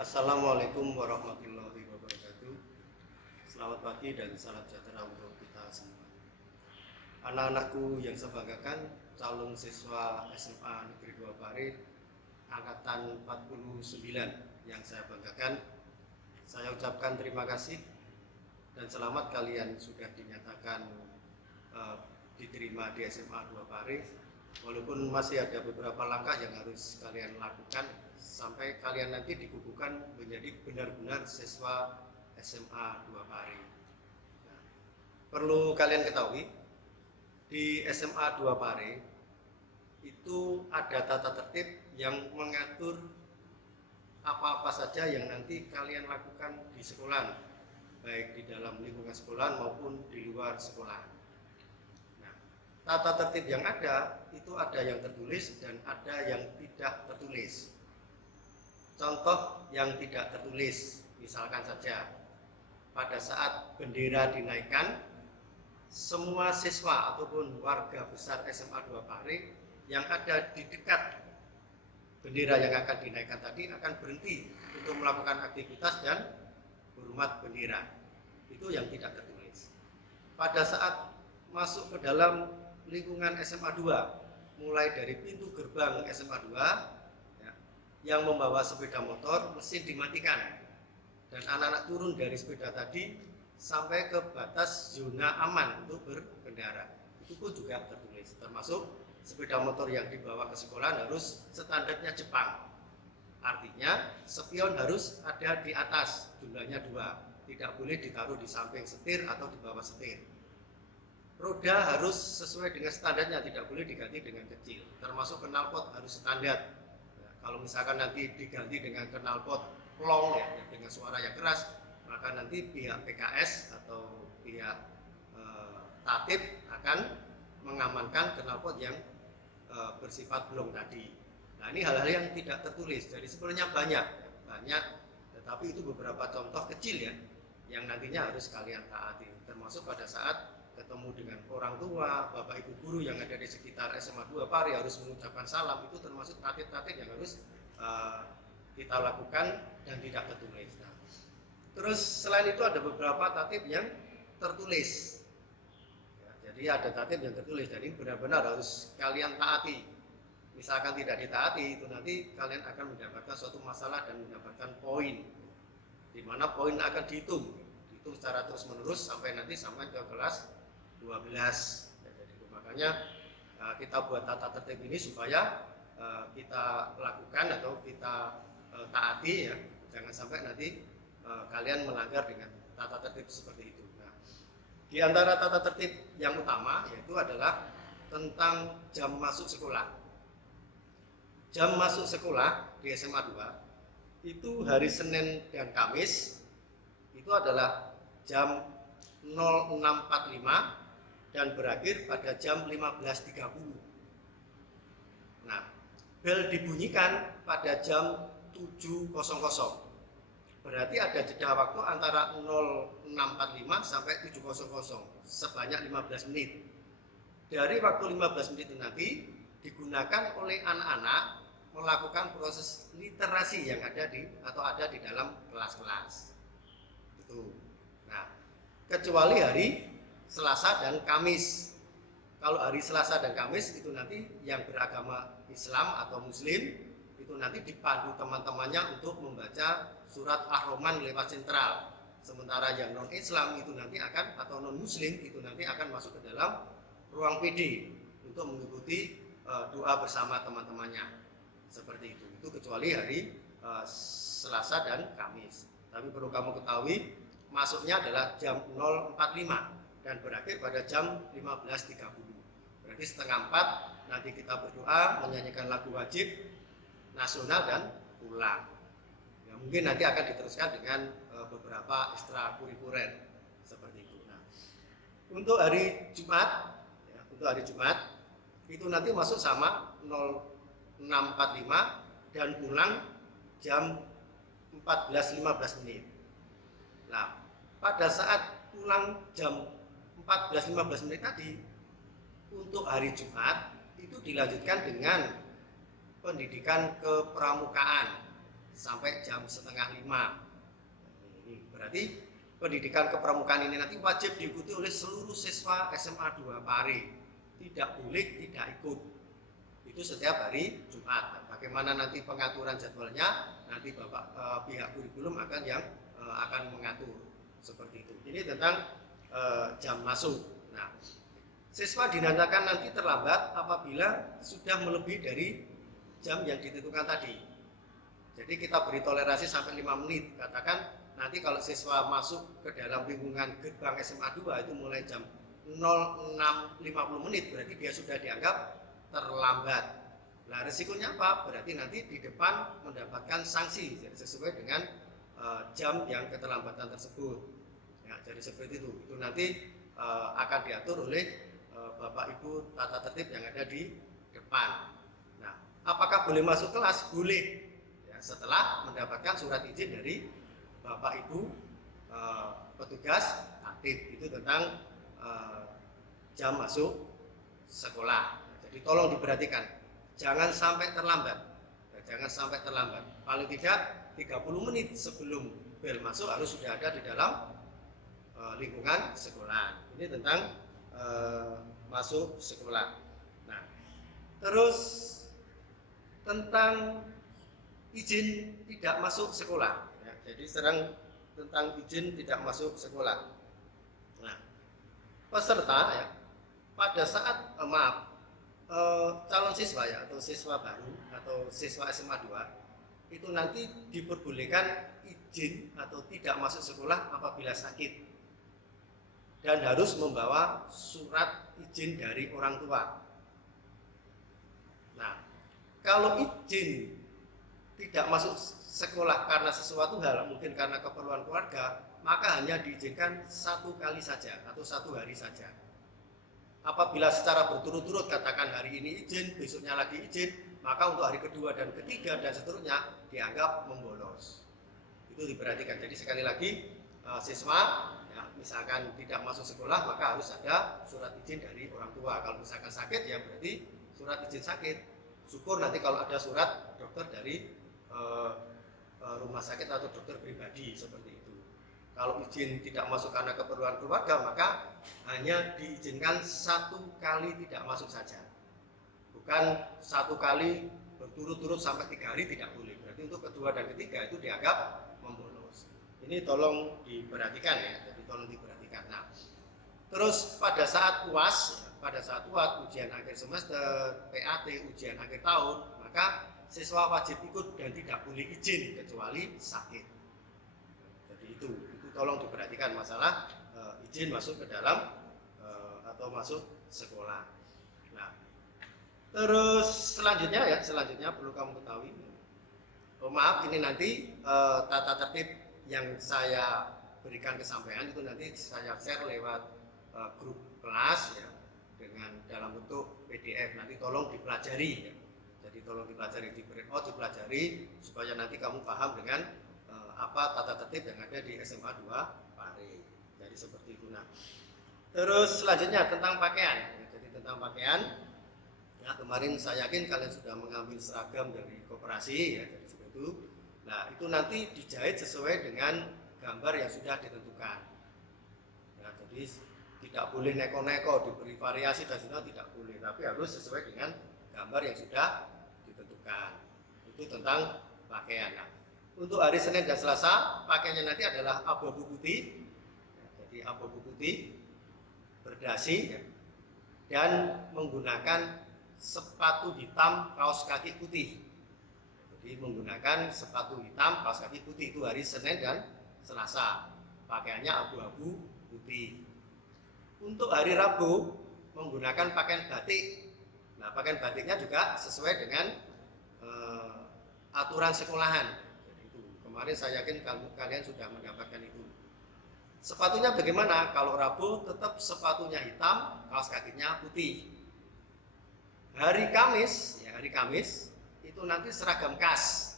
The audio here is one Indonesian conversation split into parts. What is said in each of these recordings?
Assalamualaikum warahmatullahi wabarakatuh. Selamat pagi dan salam sejahtera untuk kita semua. Anak-anakku yang saya banggakan, calon siswa SMA Negeri 2 Pare angkatan 49 yang saya banggakan, saya ucapkan terima kasih dan selamat kalian sudah dinyatakan diterima di SMA 2 Pare. Walaupun masih ada beberapa langkah yang harus kalian lakukan sampai kalian nanti dikukuhkan menjadi benar-benar siswa SMA 2 Pare. Nah, perlu kalian ketahui, di SMA 2 Pare itu ada tata tertib yang mengatur apa-apa saja yang nanti kalian lakukan di sekolah, baik di dalam lingkungan sekolah maupun di luar sekolah. Nah, tata tertib yang ada itu ada yang tertulis dan ada yang tidak tertulis. Contoh yang tidak tertulis, misalkan saja pada saat bendera dinaikkan, semua siswa ataupun warga besar SMA 2 Pare yang ada di dekat bendera yang akan dinaikkan tadi akan berhenti untuk melakukan aktivitas dan hormat bendera. Itu yang tidak tertulis. Pada saat masuk ke dalam lingkungan SMA 2, mulai dari pintu gerbang SMA 2, yang membawa sepeda motor mesin dimatikan dan anak-anak turun dari sepeda tadi sampai ke batas zona aman untuk berkendara. Itu pun juga tertulis, termasuk sepeda motor yang dibawa ke sekolah harus standarnya Jepang. Artinya spion harus ada di atas, jumlahnya 2, tidak boleh ditaruh di samping setir atau di bawah setir. Roda harus sesuai dengan standarnya, tidak boleh diganti dengan kecil, termasuk knalpot harus standar. Kalau misalkan nanti diganti dengan knalpot plong dengan suara yang keras, maka nanti pihak PKS atau pihak tatib akan mengamankan knalpot yang bersifat blong tadi. Nah, ini hal-hal yang tidak tertulis. Jadi sebenarnya banyak, tetapi itu beberapa contoh kecil ya, yang nantinya harus kalian taati. Termasuk pada saat ketemu dengan orang tua, bapak ibu guru yang ada di sekitar SMA 2 Pare harus mengucapkan salam, itu termasuk tatib-tatib yang harus kita lakukan dan tidak tertulis. Nah, terus selain itu ada beberapa tatib yang tertulis. Ya, jadi ada tatib yang tertulis dan ini benar-benar harus kalian taati. Misalkan tidak ditaati, itu nanti kalian akan mendapatkan suatu masalah dan mendapatkan poin, di mana poin akan dihitung secara terus-menerus sampai nanti sampai ke kelas 12. Ya, jadi makanya kita buat tata tertib ini supaya kita lakukan atau kita taati ya, jangan sampai nanti kalian melanggar dengan tata tertib seperti itu. Nah, di antara tata tertib yang utama yaitu adalah tentang jam masuk sekolah. Jam masuk sekolah di SMA 2 itu hari Senin dan Kamis itu adalah jam 06.45 dan berakhir pada jam 15.30. Nah, bel dibunyikan pada jam 7.00. Berarti ada jeda waktu antara 06.45 sampai 7.00 sebanyak 15 menit. Dari waktu 15 menit itu nanti digunakan oleh anak-anak melakukan proses literasi yang ada di dalam kelas-kelas. Itu. Nah, kecuali hari Selasa dan Kamis. Kalau hari Selasa dan Kamis itu nanti yang beragama Islam atau Muslim itu nanti dipandu teman-temannya untuk membaca surat Ar-Rahman lewat sentral. Sementara yang non-Islam itu nanti akan, atau non-Muslim itu nanti akan masuk ke dalam ruang PD untuk mengikuti doa bersama teman-temannya. Seperti itu. Itu kecuali hari Selasa dan Kamis. Tapi perlu kamu ketahui, masuknya adalah jam 0.45 dan berakhir pada jam 15.30. Berarti setengah 4 nanti kita berdoa, menyanyikan lagu wajib nasional dan pulang. Ya, mungkin nanti akan diteruskan dengan beberapa ekstrakurikuler seperti itu. Nah, untuk hari Jumat, itu nanti masuk sama 06.45 dan pulang jam 14.15 menit. Nah, pada saat pulang jam 14.15 menit tadi, untuk hari Jumat itu dilanjutkan dengan pendidikan kepramukaan sampai jam setengah 5. Ini berarti pendidikan kepramukaan ini nanti wajib diikuti oleh seluruh siswa SMA 2 Pare. Tidak boleh tidak ikut. Itu setiap hari Jumat. Nah, bagaimana nanti pengaturan jadwalnya, nanti pihak kurikulum akan mengatur seperti itu. Ini tentang jam masuk. Nah, siswa dinyatakan nanti terlambat apabila sudah melebihi dari jam yang ditentukan tadi. Jadi kita beri toleransi sampai 5 menit. Katakan nanti kalau siswa masuk ke dalam lingkungan gerbang SMA 2 itu mulai jam 06.50 menit, berarti dia sudah dianggap terlambat. Nah, risikonya apa? Berarti nanti di depan mendapatkan sanksi sesuai dengan jam yang keterlambatan tersebut. Ya, jadi seperti itu. Itu nanti akan diatur oleh Bapak Ibu tata tertib yang ada di depan. Nah, apakah boleh masuk kelas? Boleh. Ya, setelah mendapatkan surat izin dari Bapak Ibu petugas tatib. Itu tentang jam masuk sekolah. Jadi tolong diperhatikan, jangan sampai terlambat. Jangan sampai terlambat. Paling tidak 30 menit sebelum bel masuk harus sudah ada di dalam lingkungan sekolah. Ini tentang masuk sekolah. Nah, terus tentang izin tidak masuk sekolah. Ya, jadi sekarang tentang izin tidak masuk sekolah. Nah, peserta ya pada saat calon siswa ya atau siswa baru atau siswa SMA 2 itu nanti diperbolehkan izin atau tidak masuk sekolah apabila sakit dan harus membawa surat izin dari orang tua. Nah, kalau izin tidak masuk sekolah karena sesuatu hal, mungkin karena keperluan keluarga, maka hanya diizinkan 1 kali saja atau 1 hari saja. Apabila secara berturut-turut, katakan hari ini izin, besoknya lagi izin, maka untuk hari kedua dan ketiga dan seterusnya dianggap membolos. Itu diperhatikan. Jadi sekali lagi siswa ya, misalkan tidak masuk sekolah maka harus ada surat izin dari orang tua. Kalau misalkan sakit ya berarti surat izin sakit. Syukur nanti kalau ada surat dokter dari rumah sakit atau dokter pribadi seperti itu. Kalau izin tidak masuk karena keperluan keluarga maka hanya diizinkan 1 kali tidak masuk saja, bukan 1 kali berturut-turut sampai 3 hari tidak boleh. Berarti untuk kedua dan ketiga itu dianggap membolos. Ini tolong diperhatikan ya, jadi tolong diperhatikan. Nah, terus pada saat UAS, ujian akhir semester, PAT, ujian akhir tahun, maka siswa wajib ikut dan tidak boleh izin kecuali sakit. Jadi itu tolong diperhatikan masalah izin masuk ke dalam atau masuk sekolah. Nah, terus selanjutnya perlu kamu ketahui. Maaf, ini nanti tata tertib yang saya berikan kesampaian itu nanti saya share lewat grup kelas ya, dengan dalam bentuk PDF. Nanti tolong dipelajari ya. Jadi tolong dipelajari, dipelajari supaya nanti kamu paham dengan apa tata tertib yang ada di SMA 2 Pare. Jadi seperti itu. Nah, terus selanjutnya tentang pakaian. Ya, jadi tentang pakaian, ya kemarin saya yakin kalian sudah mengambil seragam dari koperasi ya, jadi seperti itu. Nah, itu nanti dijahit sesuai dengan gambar yang sudah ditentukan. Ya, jadi tidak boleh neko-neko, diberi variasi dan sebagainya tidak boleh, tapi harus sesuai dengan gambar yang sudah ditentukan. Itu tentang pakaian. Nah, untuk hari Senin dan Selasa pakaiannya nanti adalah abu-abu putih, ya, jadi abu-abu putih berdasi ya, dan menggunakan sepatu hitam, kaos kaki putih. Jadi menggunakan sepatu hitam, kaos kaki putih itu hari Senin dan Selasa. Pakaiannya abu-abu putih. Untuk hari Rabu menggunakan pakaian batik. Nah, pakaian batiknya juga sesuai dengan aturan sekolahan. Kemarin saya yakin kalian sudah mendapatkan itu. Sepatunya bagaimana? Kalau Rabu tetap sepatunya hitam, kaos kakinya putih. Hari Kamis itu nanti seragam khas.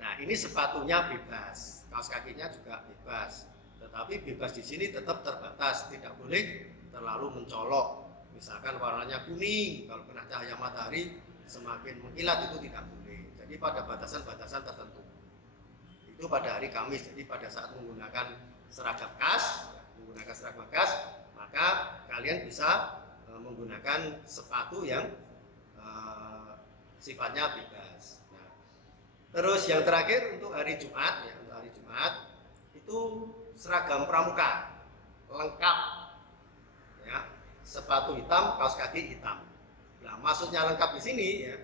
Nah, ini sepatunya bebas, kaos kakinya juga bebas. Tetapi bebas di sini tetap terbatas, tidak boleh terlalu mencolok. Misalkan warnanya kuning, kalau kena cahaya matahari semakin mengkilat itu tidak boleh. Jadi pada batasan-batasan tertentu. itu pada hari Kamis. Jadi pada saat menggunakan seragam khas, maka kalian bisa menggunakan sepatu yang sifatnya bebas. Nah, terus yang terakhir untuk hari Jumat, ya, untuk hari Jumat itu seragam pramuka lengkap, ya, sepatu hitam, kaos kaki hitam. Nah, maksudnya lengkap di sini, ya,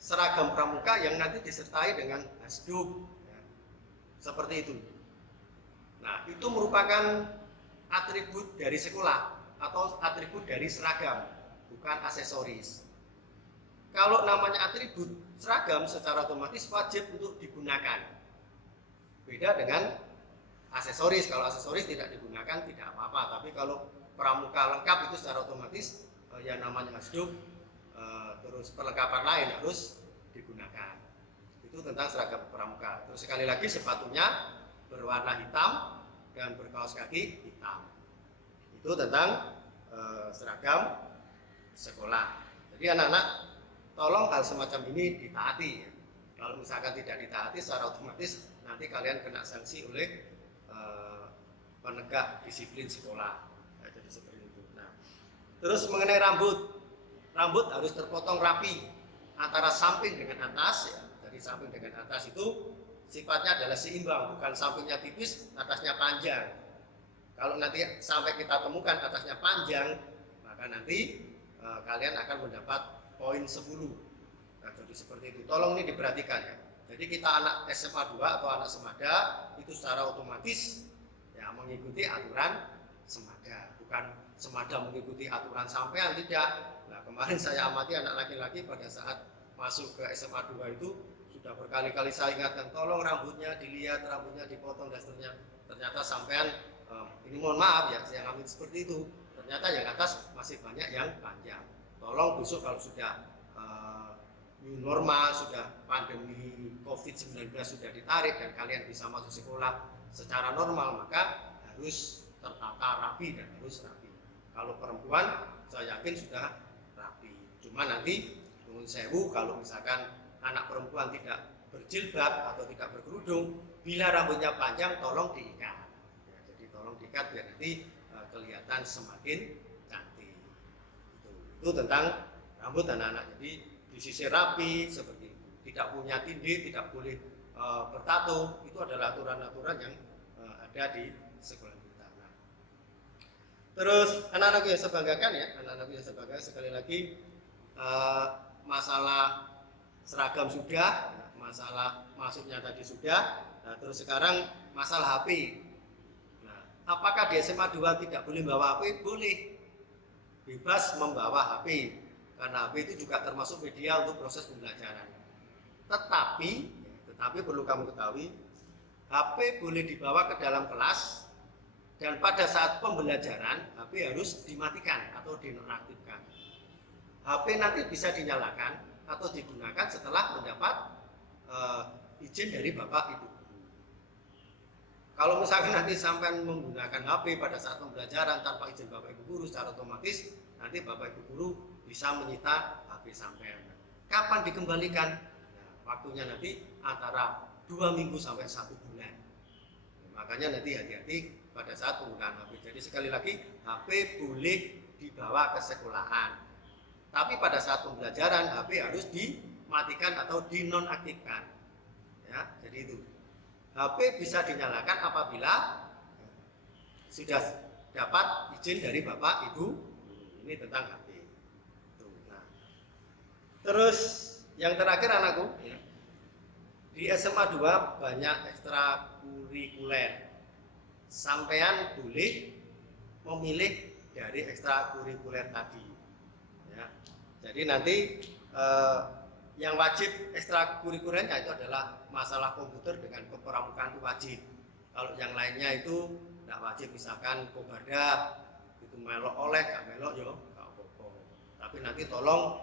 seragam pramuka yang nanti disertai dengan hasduk, ya, seperti itu. Nah, itu merupakan atribut dari sekolah atau atribut dari seragam, bukan aksesoris. Kalau namanya atribut seragam secara otomatis wajib untuk digunakan. Beda dengan aksesoris. Kalau aksesoris tidak digunakan tidak apa-apa, tapi kalau pramuka lengkap itu secara otomatis yang namanya hasduk, terus perlengkapan lain harus digunakan. Itu tentang seragam pramuka. Terus sekali lagi sepatunya berwarna hitam dan berkaos kaki hitam. Itu tentang seragam sekolah. Jadi anak-anak tolong hal semacam ini ditaati, ya. Kalau misalkan tidak ditaati secara otomatis nanti kalian kena sanksi oleh penegak disiplin sekolah. Nah, jadi seperti itu. Nah, terus mengenai rambut harus terpotong rapi antara samping dengan atas, ya. Jadi samping dengan atas itu sifatnya adalah seimbang, bukan sampingnya tipis, atasnya panjang. Kalau nanti sampai kita temukan atasnya panjang, maka nanti kalian akan mendapat poin 10. Nah, jadi seperti itu. Tolong ini diperhatikan, ya. Jadi kita anak SMA 2 atau anak semada itu secara otomatis, ya, mengikuti aturan semada, bukan semada mengikuti aturan sampean, tidak. Nah, kemarin saya amati anak laki-laki pada saat masuk ke SMA 2 itu sudah berkali-kali saya ingatkan, tolong rambutnya dilihat, rambutnya dipotong dan seterusnya. Ternyata sampean ini mohon maaf, ya, saya ngambil seperti itu. Ternyata yang atas masih banyak yang panjang. Tolong besok kalau sudah new normal, sudah pandemi COVID-19 sudah ditarik dan kalian bisa masuk sekolah secara normal, maka harus tertata rapi dan harus rapi. Kalau perempuan saya yakin sudah rapi. Cuma nanti nuwun sewu kalau misalkan anak perempuan tidak berjilbab atau tidak berkerudung, bila rambutnya panjang tolong diikat. Ya, jadi tolong diikat biar nanti kelihatan semakin cantik. Itu tentang rambut anak-anak. Jadi disisir rapi seperti itu. Tidak punya tindih, tidak boleh bertato. Itu adalah aturan-aturan yang ada di sekolah kita. Nah, terus anak-anakku yang saya banggakan, ya, anak-anakku yang saya banggakan, sekali lagi masalah seragam sudah, masalah masuknya tadi sudah. Nah, terus sekarang masalah HP. Nah, apakah di SMA 2 tidak boleh bawa HP? Boleh. Bebas membawa HP. Karena HP itu juga termasuk media untuk proses pembelajaran. Tetapi perlu kamu ketahui, HP boleh dibawa ke dalam kelas dan pada saat pembelajaran HP harus dimatikan atau dinonaktifkan. HP nanti bisa dinyalakan atau digunakan setelah mendapat izin dari Bapak Ibu guru. Kalau misalkan nanti sampai menggunakan HP pada saat pembelajaran tanpa izin Bapak Ibu guru, secara otomatis nanti Bapak Ibu guru bisa menyita HP sampean. Kapan dikembalikan? Nah, waktunya nanti antara 2 minggu sampai 1 bulan. Nah, makanya nanti hati-hati pada saat penggunaan HP. Jadi sekali lagi, HP boleh dibawa ke sekolahan. Tapi pada saat pembelajaran HP harus dimatikan atau dinonaktifkan. Ya, jadi itu. HP bisa dinyalakan apabila sudah dapat izin dari Bapak Ibu. Ini tentang HP. Terus yang terakhir anakku, ya, di SMA 2 banyak ekstrakurikuler. Sampean boleh memilih dari ekstrakurikuler tadi, ya. Jadi nanti yang wajib ekstrakurikulernya itu adalah masalah komputer dengan kepramukaan itu wajib. Kalau yang lainnya itu tidak wajib, misalkan kobarda itu melok oleh, gak melok yo, gak apa-apa. Tapi nanti tolong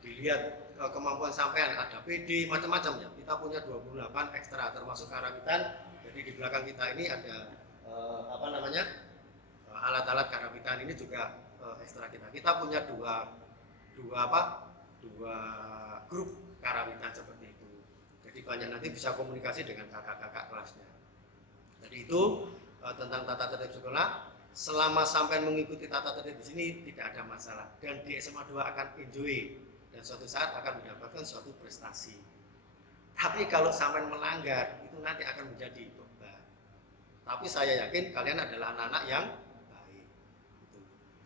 dilihat kemampuan sampean, ada PD macam-macam, ya. Kita punya 28 ekstra termasuk karawitan. Jadi di belakang kita ini ada alat-alat karawitan ini juga ekstra kita. Kita punya dua grup karawitan seperti itu. Jadi banyak nanti bisa komunikasi dengan kakak-kakak kelasnya. Jadi itu tentang tata tertib sekolah. Selama sampai mengikuti tata tertib di sini tidak ada masalah, dan di SMA 2 akan enjoy dan suatu saat akan mendapatkan suatu prestasi. Tapi kalau sampai melanggar itu nanti akan menjadi beban. Tapi saya yakin kalian adalah anak-anak yang baik.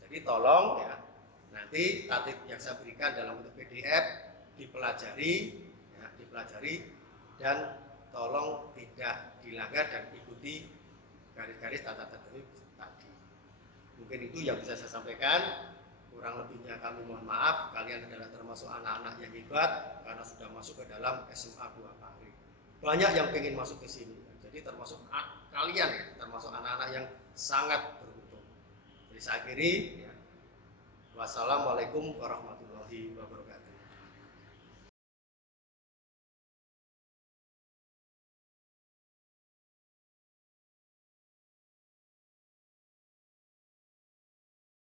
Jadi tolong ya, nanti tatip yang saya berikan dalam bentuk PDF dipelajari, ya, dan tolong tidak dilanggar dan ikuti garis-garis tata tertib tadi. Mungkin itu yang bisa saya sampaikan. Kurang lebihnya kami mohon maaf. Kalian adalah termasuk anak-anak yang hebat karena sudah masuk ke dalam SMA 2 Pari. Banyak yang pengen masuk ke sini. Jadi termasuk kalian ya, termasuk anak-anak yang sangat beruntung. Jadi saya akhiri ya. Wassalamualaikum warahmatullahi wabarakatuh.